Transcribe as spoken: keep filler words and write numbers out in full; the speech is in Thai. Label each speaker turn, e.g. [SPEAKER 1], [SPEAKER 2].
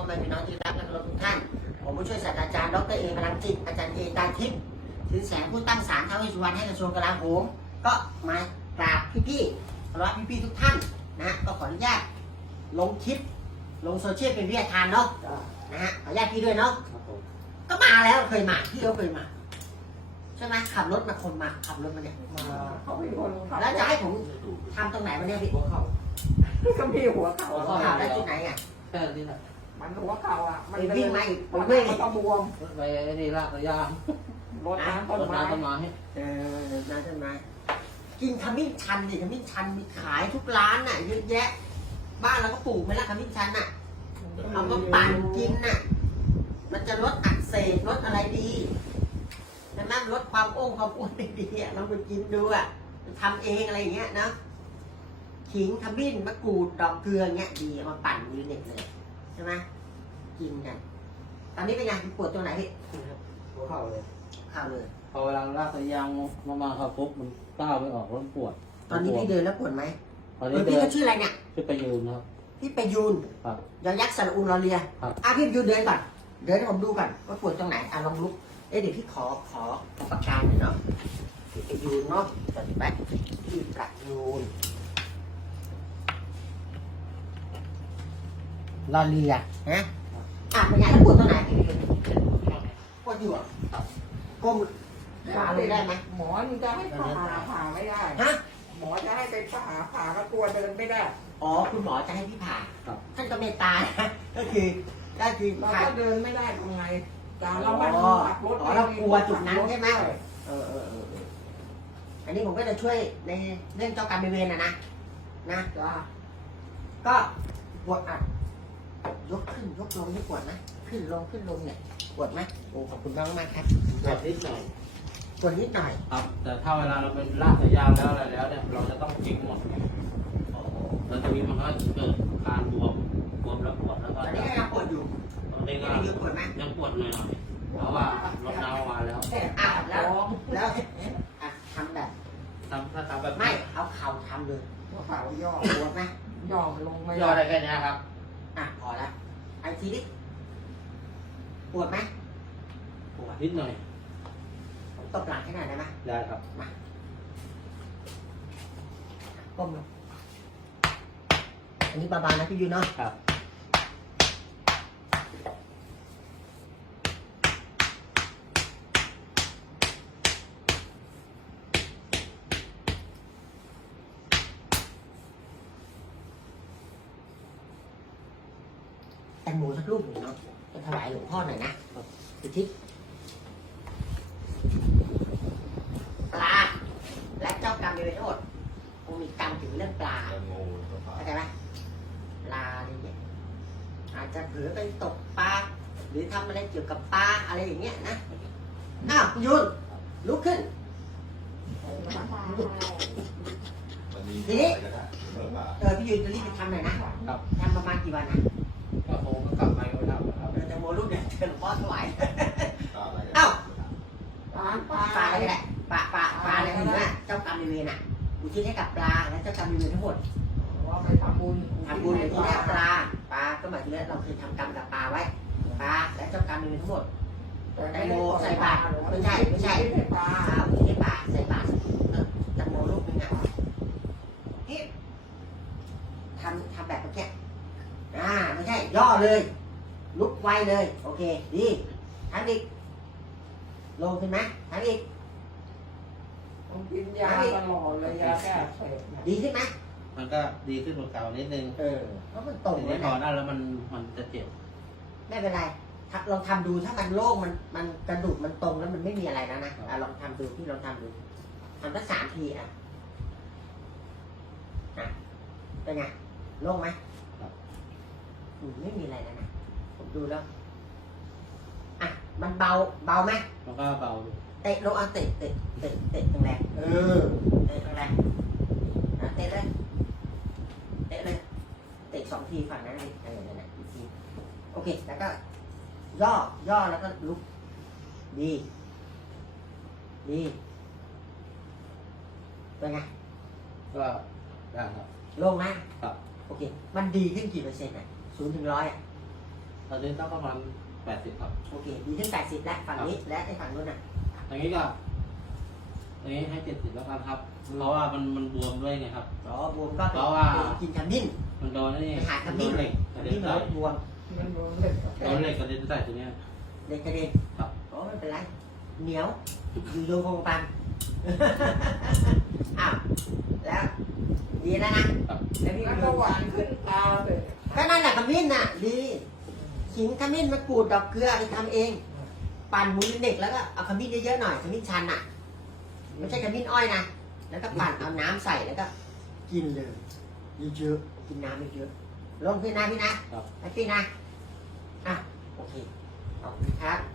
[SPEAKER 1] แม่พี่น้องที่รักและเคารพทุกท่านผมผู้ช่วยศาสตราจารย์ดรเอพลังจิตอาจารย์เอตาทิพย์ถือแสงผู้ตั้งศาลท้าวเวสสุวรรณให้กระทรวงกลาโหมก็มากราบพี่ๆขอรับพี่ๆทุกท่านนะก็ขออนุญาตลงคลิปลงโซเชียลเป็นวิทยาทานเนาะนะฮะขออนุญาตพี่ด้วยเนาะก็มาแล้วเคยมาพี่ก็เคยมาใช่ไหมขับรถมาคนมาขับรถมาเนี่ยมาเขาไม่คนแล้วจะให้ผมทำตรงไหนวันนี้พี่หัวเข่า
[SPEAKER 2] ก็มีหัวเข่า
[SPEAKER 1] หัวเข่าแล้วจุดไหนอ่ะ
[SPEAKER 3] แค่นี้แหละ
[SPEAKER 2] มันหัวเข่าอ่ะ
[SPEAKER 1] มันวิ่งมาอีก
[SPEAKER 2] มันไม่มันบวม
[SPEAKER 3] ไปนี่ลากระยาง
[SPEAKER 2] รถน้ำต้นไม้
[SPEAKER 3] ต้นไม้
[SPEAKER 1] เออน้ำต้นไม้กินขมิ้นชันดิขมิ้นชันมีขายทุกร้านน่ะเยอะแยะบ้านเราก็ปลูกไหมล่ะขมิ้นชันน่ะเอามาปั่นกินน่ะมันจะลดอักเสบลดอะไรดีแต่นั่นลดความอ้วนความอ้วนดีอ่ะลองไปกินดูอ่ะทำเองอะไรอย่างเงี้ยนะขิงขมิ้นมะกรูดดอกเกลือเงี้ยดีเอามาปั่นยูเน็ตเลยใช่ไหมกินกันตอนนี้เป็นไงปวดตรงไหนพี่
[SPEAKER 3] หัวเข่าเลย
[SPEAKER 1] เข่าเลย
[SPEAKER 3] พอเวลาลากระยางมามาเข้าปุ๊บมันก้าวไม่ออกแล้วปวด
[SPEAKER 1] ตอนนี้พี่เดินแล้วปวดไหม
[SPEAKER 3] ตอนนี้
[SPEAKER 1] พี่เขาชื่ออะไรเนี่ย
[SPEAKER 3] ชื่อประยูนครับ
[SPEAKER 1] พี่ประยูน
[SPEAKER 3] ครับ
[SPEAKER 1] ยอยักษ์สระอูรอเรีย
[SPEAKER 3] ครับ
[SPEAKER 1] อ่ะพี่ประยูนเดินก่อนเดินให้ผมดูก่อนว่าปวดตรงไหนอ่ะลองลุกเอ๊ะเดี๋ยวพี่ขอขอขอปากกาหน่อยเนาะพี่ประยูนเนาะจดไว้พี่ประยูนรอเรียนะอ่ะเป็นไงแล้วปวดตรงไหนพี่ประยูนปวดอยู่อ่ะก้มขาเลยได้ไหม
[SPEAKER 2] หมอมันจะให้ผ่าผ่าไม่ได้
[SPEAKER 1] ฮะ
[SPEAKER 2] หมอจะให้ไปผ่าผ่าก็กลัวเดินไม่ได้
[SPEAKER 1] อ๋อคุณหมอจะให้พี่ผ่าท่านก็เมตตาก็คือก็คือ
[SPEAKER 2] เราก็เดินไม่ได้ทำไงแต่เราไม่ขับรถ
[SPEAKER 1] อ๋อเรากลัวจุดนั้นใช่ไหมเออเออเอออันนี้ผมก็จะช่วยในเรื่องเจ้ากรรมนายเวรนะนะนะก็ปวดอ่ะยกขึ้นยกลงนี่ปวดไหมขึ้นลงขึ้นลงเนี่ยปวดไหมโอ้ขอบคุณมากมากครับ
[SPEAKER 3] ปวดนิดหน่อย
[SPEAKER 1] ปวดนิดหน่อย
[SPEAKER 3] ครับแต่ถ้าเวลาเราเป็นลากระยางแล้วอะไรแล้วเนี่ยเราจะต้องจิ้งหมดเราจะมีมันก็เกิดการบวมบวมแล้วปวดแล้วก็
[SPEAKER 1] ตอนนี้ก็ยังปวดอยู่
[SPEAKER 3] ตอนนี้ก็
[SPEAKER 1] ยังปวดไหม
[SPEAKER 3] ยังปวดหน่อยๆเพราะว่ารถน้ำมาแล้ว
[SPEAKER 1] อ่ะแล้วแล้วอ่ะทำแบบ
[SPEAKER 3] ทำถ้าทำแบบ
[SPEAKER 1] ไม่เอาเข่าทำเลย
[SPEAKER 2] ว่าเข่าย่อ
[SPEAKER 1] ปวดไหม
[SPEAKER 2] ย่อลงไม่
[SPEAKER 3] ย่อได้แค่นี้ครับ
[SPEAKER 1] อ่ะพอแล้วไอทีนี้ปวดไหม
[SPEAKER 3] ปวดนิดหน่อย
[SPEAKER 1] ผมตบหลังให้หน่อยได้ไหม
[SPEAKER 3] ได้ครับ
[SPEAKER 1] มาก้มลงอันนี้บาๆนะพี่ยูเนาะ
[SPEAKER 3] ครับ
[SPEAKER 1] แตงโมสักลูกหนึ่งเนาะจะถวายหลวงพ่อหน่อยนะอุทิศปลาและเจ้ากรรมในเวรโทษคงมีกรรมถึงเรื่องปลาเข้าใจไหมปลาอะไรเนี่ยอาจจะเผลอไปตกปลาหรือทำอะไรเกี่ยวกับปลาอะไรอย่างเงี้ยนะอ้าวยุนลุกขึ้นทีนี้เออพี่ยุนจะรีบไปทำหน่อยนะทำประมาณกี่วันนะ
[SPEAKER 3] ก็โมก็กลับมาก็ทำครับ
[SPEAKER 1] แต่โมลูกเนี่ยเชิญหลวงพ่อถวายเอ้า
[SPEAKER 2] ปลาปลา
[SPEAKER 1] ปลาอะไรแหละปลาปลาปลาอะไรถึงว่าเจ้ากรรมนายเวรอ่ะอุทิศให้กับปลาและเจ้ากรรมนายเวรทั้งหมด
[SPEAKER 2] ว่าไปทำบุญ
[SPEAKER 1] ทำบุญในที่แรกปลาปลาก็หมายถึงเราเคยทำกรรมกับปลาไว้ปลาและเจ้ากรรมนายเวรทั้งหมดแตงโมใส่บาตรไม่ใช่ไม่ใช่
[SPEAKER 2] ปลา
[SPEAKER 1] อุทิศให้ปลาใส่บาตรแตงโมลูกนึงอ่ะนี่ทำทำแบบเมื่อกี้อ่าไม่ใช่ย่อเลยลุกไวเลยโอเคดีทำอีกลงขึ้นไหมทำอีก
[SPEAKER 2] ผมกินยาตลอดเลยยาแก้อักเสบ
[SPEAKER 1] ดีขึ้นไหม
[SPEAKER 3] มันก็ดีขึ้นกว่าเก่านิดนึง
[SPEAKER 1] เออเพราะมันตรง
[SPEAKER 3] ทีนี้พอได้แล้วมันมันจะเจ็บ
[SPEAKER 1] ไม่เป็นไรลองทำดูถ้ามันโล่งมันมันกระดูกมันตรงแล้วมันไม่มีอะไรแล้วนะลองทำดูพี่ลองทำดูทำสักสามทีอ่ะอ่ะเป็นไงโล่งไหมไม่มีอะไรแล้วนะผมดูแล้วอ่ะมันเบาเบาไหม
[SPEAKER 3] มันก็เบา
[SPEAKER 1] เตะลงเอาเตะเตะเตะเตะแรงเออเตะแรงเตะเลยเตะเลยเตะสองทีฝั่งนั้นเลยเออนั่นแหละอีกทีโอเคแล้วก็ย่อย่อแล้วก็ลุกดีดีเป็นไง
[SPEAKER 3] ก็ได้ครับ
[SPEAKER 1] ลงไหมครับโอเคมันดีขึ้นกี่เปอร์เซ็นต์อ่ะศูนย์ถึงร้อยอ่ะ
[SPEAKER 3] ตอนนี้ต้องประมาณแปดสิบครับ
[SPEAKER 1] โอเคดีขึ้นแปดสิบแล้วฝั่งนี้และไอ้ฝั่งนู้นน่ะ
[SPEAKER 3] อย่างนี้ก็อย่างนี้ให้เจ็ดสิบแล้วกันครับ เพราะว่ามันมันบวมด้วยไงครับ
[SPEAKER 1] อ๋อบวมก็
[SPEAKER 3] เพราะว่า
[SPEAKER 1] กินขมิ้น
[SPEAKER 3] มันโดนนี่
[SPEAKER 1] ไปหาข
[SPEAKER 3] โด
[SPEAKER 1] มิ้น
[SPEAKER 3] นเหล็กกระเด็
[SPEAKER 1] ที่
[SPEAKER 3] น
[SPEAKER 1] มัน
[SPEAKER 3] ใส่
[SPEAKER 1] ลดบวม
[SPEAKER 2] มันรวมเล็กกับ
[SPEAKER 3] โดนเหล็กกระเด็นใส่ตัวเนี้ย
[SPEAKER 1] เด็กกระเด็น
[SPEAKER 3] ครับ
[SPEAKER 1] อ๋อไม่เป็นไรเหนียวอยู่โยงคงปัน อ้าวแล้วดีแล้วนะครับ แล้วพี่
[SPEAKER 2] แล้ว
[SPEAKER 1] ก็
[SPEAKER 2] ก็หวานขึ้นตาเลย
[SPEAKER 1] ก็นั่นแหละขมิ้นน่ะ ดีขิงขมิ้นมะกรูดดอกเกลือไปทำเอง ปั่นหมูเด็กแล้วก็เอาขมิ้นเยอะๆหน่อยขมิ้นชันน่ะไม่ใช่ขมิ้นอ้อยนะแล้วก็ปั่นเอาน้ำใส่แล้วก็ กินเลยเยอะๆกินน้ำเยอะๆลงพี่นะพี่นะครับ ให้พี่นะอ่ะโอเคขอบคุณครับ